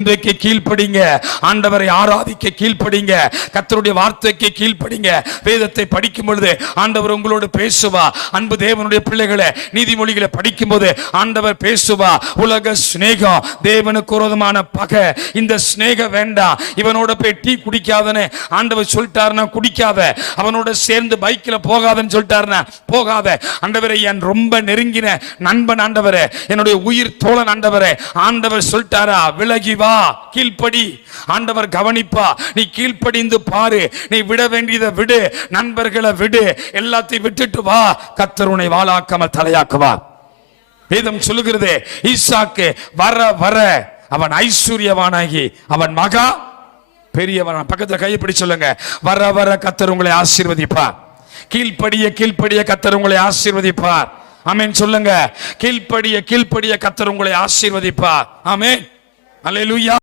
இன்றைக்கு கீழ்ப்படிங்க, ஆண்டவரை ஆராதிக்க கீழ்ப்படிங்க, கர்த்தருடைய வார்த்தைக்கு கீழ்ப்படிங்க. வேதத்தை படிக்கும் பொழுது ஆண்டவர் உங்களோடு பேசுவா. அன்பு தேவனுடைய பிள்ளைகளை நீதிமொழிகளை படிக்கும் போது ஆண்டவர் பேசுவா. உலக சிநேகம் தேவனுக்கு விரோதமான பகை. இந்த சிநேகம் வேண்டாம். இவனோட போய் டீ குடிக்காதன்னு ஆண்டவர் சொல்லிட்டாருன்னா குடிக்காத. அவனோட சேர்ந்து பைக்கில் போகாதன்னு சொல்லிட்டாருன்னா போகாத. ஆண்டவரை என் ரொம்ப நெருங்கின நண்பன் ஆண்டவரே, என்னுடைய உயிர் தோழன் ஆண்டவரே, ஆண்டவர் சொல்லிட்டாரா விலகி வா, கீழ்ப்படி. ஆண்டவர் கவனிப்பா. நீ கீழ்ப்படிந்து பாரு. நீ விட வேண்டியதை விடு, நண்பர்களை விடு, எல்லாத்தையும் விட்டுட்டு வா. கர்த்தர் உன்னை வாளாக்காமல் தலையாக்குவா. வேதம் சொல்லுகிறது, ஈசாக்கு வர வர அவன் ஐஸ்வர்யவானாகி அவன் மகா பெரியவன். பக்கத்துல கைப்பிடி சொல்லுங்க, வர வர கர்த்தர் உங்களை ஆசீர்வதிப்பார். கீழ்ப்படிய கீழ்ப்படிய கர்த்தர் உங்களை ஆசீர்வதிப்பார். ஆமென் சொல்லுங்க. கீழ்ப்படிய கீழ்ப்படிய கர்த்தர் உங்களை ஆசீர்வதிப்பார். ஆமென். அல்லேலூயா.